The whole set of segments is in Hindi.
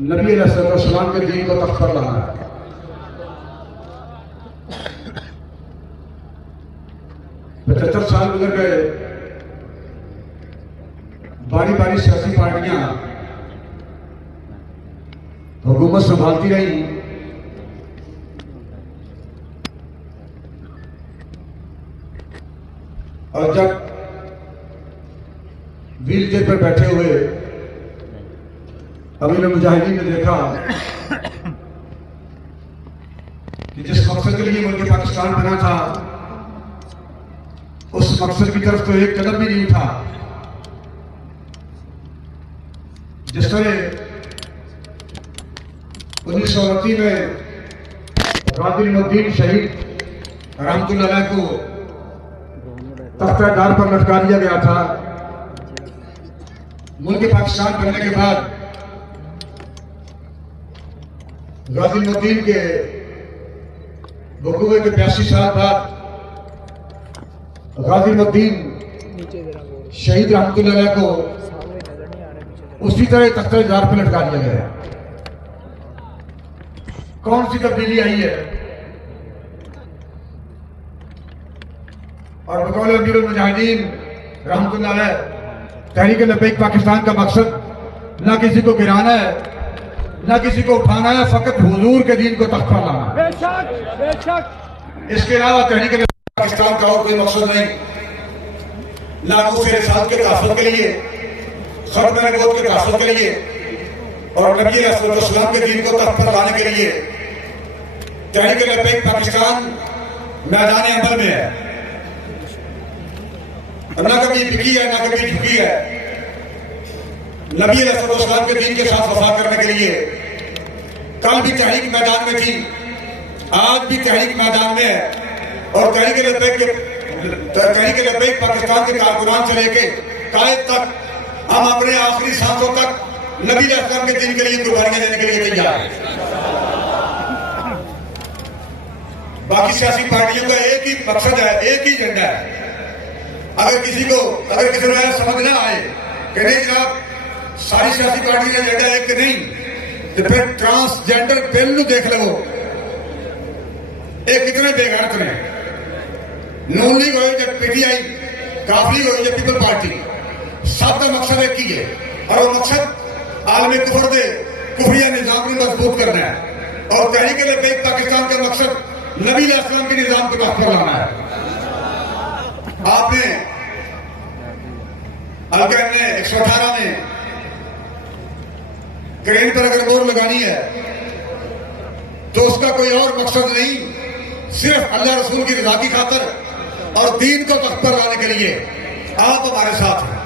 नबी अलैहिस्सलाम के दीन को तख्त पर लाना है। पचहत्तर साल गुजर गए, बारी बारी सियासी पार्टियां हुकूमत संभालती रही। और जब व्हील चेयर पर बैठे हुए अमीर मुजाहिदीन ने देखा कि जिस मकसद के लिए मुल्क पाकिस्तान बना था उस मकसद की तरफ तो एक कदम भी नहीं उठा। जिस तरह 1929 में गाज़ी शहीद रहमतुल्लाह को तख्ता-ए-दार पर लटका दिया गया था, मुल्क पाकिस्तान बनने के बाद गाज़ी के वक़ूए के 82 साल बाद गाज़ी शहीद रहमतुल्लाह को उसी तरह तख्ता-ए-दार पर लटका दिया गया। कौन सी तब्दीली आई है? और बकौल अमीरुल मुजाहिदीन रहमतुल्लाह अलैह, तहरीक लब्बैक पाकिस्तान का मकसद ना किसी को गिराना है, ना किसी को उठाना है, फकत हुजूर के दीन को तख्त पर लाना है। बेशक इसके अलावा तहरीक लब्बैक पाकिस्तान का और कोई मकसद नहीं। ना मुझसे रिसालत के तहफ़्फ़ुज़ के लिए, खत्म नबूवत के तहफ़्फ़ुज़ के लिए और नबी अलैहिस्सलाम के दीन को तख्त पर लाने के लिए तहरीक लब्बैक पाकिस्तान मैदान अमल में है। ना कभी बिकी है, ना कभी झुकी है। नबी अलैहिस्सलाम के दीन के साथ वफा करने के लिए कल भी तहरीक मैदान में थी, आज भी तहरीक मैदान में है। और तहरीक लब्बैक पाकिस्तान के कारकुनान से लेके कायद तक हम अपने आखिरी सांसों तक नबी अलैहिस्सलाम के दीन के लिए कुर्बानियां देने के लिए तैयार हैं। बाकी सियासी पार्टियों का एक ही मकसद है, एक ही एजेंडा है। अगर किसी को समझ ना आए कि नहीं जनाब सारी सियासी पार्टी का एजेंडा है कि नहीं, तो फिर ट्रांसजेंडर बिल देख लो, ये कितने बेगैरत ने। नून लीग हो या पीटीआई, काफली हो या पीपल पार्टी, सबका मकसद एक ही है और वो मकसद आलमी कुफर दे कुफरिया निजाम को मजबूत करना है। और तहरीक लब्बैक पाकिस्तान का मकसद नबी अलैहिस्सलाम के निजाम को तख्त पर लाना है। आपने अलगैन ने 118 में क्रेन पर अगर मोहर लगानी है तो उसका कोई और मकसद नहीं, सिर्फ अल्लाह रसूल की रज़ा की खातिर और दीन को तख्त पर लाने के लिए आप हमारे साथ हैं।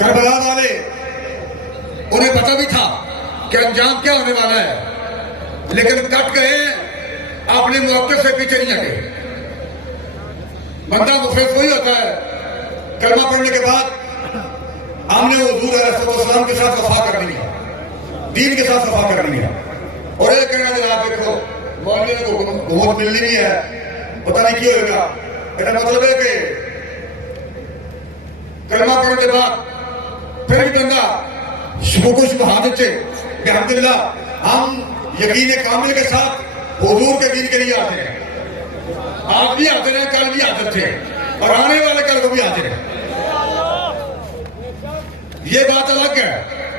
करबला वाले उन्हें पता भी था कि अंजाम क्या होने वाला है, लेकिन कट गए, अपने मौके से पीछे नहीं हटे। बंदा मुफलिस वही होता है कलमा पढ़ने के बाद हमने हुजूर अलैहिस्सलाम के साथ वफा करनी है, दीन के साथ वफा करनी है। और ये कहना जनाब देखो मौलवी को हुकूमत मिलनी नहीं है, पता नहीं क्यों होगा। इसका मतलब है कि कलमा पढ़ने के बाद फिर भी बंदा शुबहादत से अल्हम्दुलिल्लाह हम यकीन कामिल के साथ हुजूर के दीन के लिए आते हैं। आप भी आते रहे, कल भी आते थे और आने वाले कल को भी आते रहे। ये बात अलग है,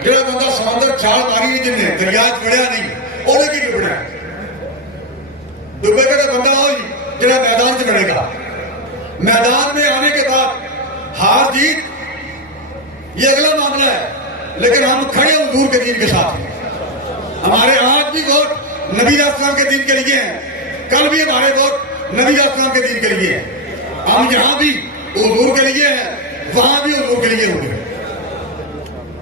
जो बंदा समंदर छाल मारी जिन्हें दरिया चढ़िया नहीं ओले की डुबना है। डुबेगा तो बंदा हो जो मैदान से लड़ेगा। मैदान में आने के बाद हार जीत ये अगला मामला है, लेकिन हम खड़े हुजूर के दीन के साथ हैं। हमारे आज भी वोट नबी अलैहिस्सलाम के दीन के लिए हैं, कल भी हमारे वोट नबी अलैहिस्सलाम के दीन के लिए हैं। हम यहाँ भी हुजूर के लिए हैं, वहां भी हुजूर के लिए होंगे।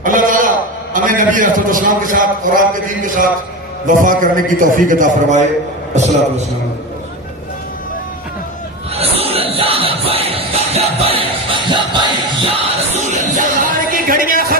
अल्लाह ताला हमें नबी अलैहिस्सलाम के साथ और आपके दीन के साथ वफा करने की तौफीक अता फरमाए। अस्सलातु वस्सलाम। खड़ियां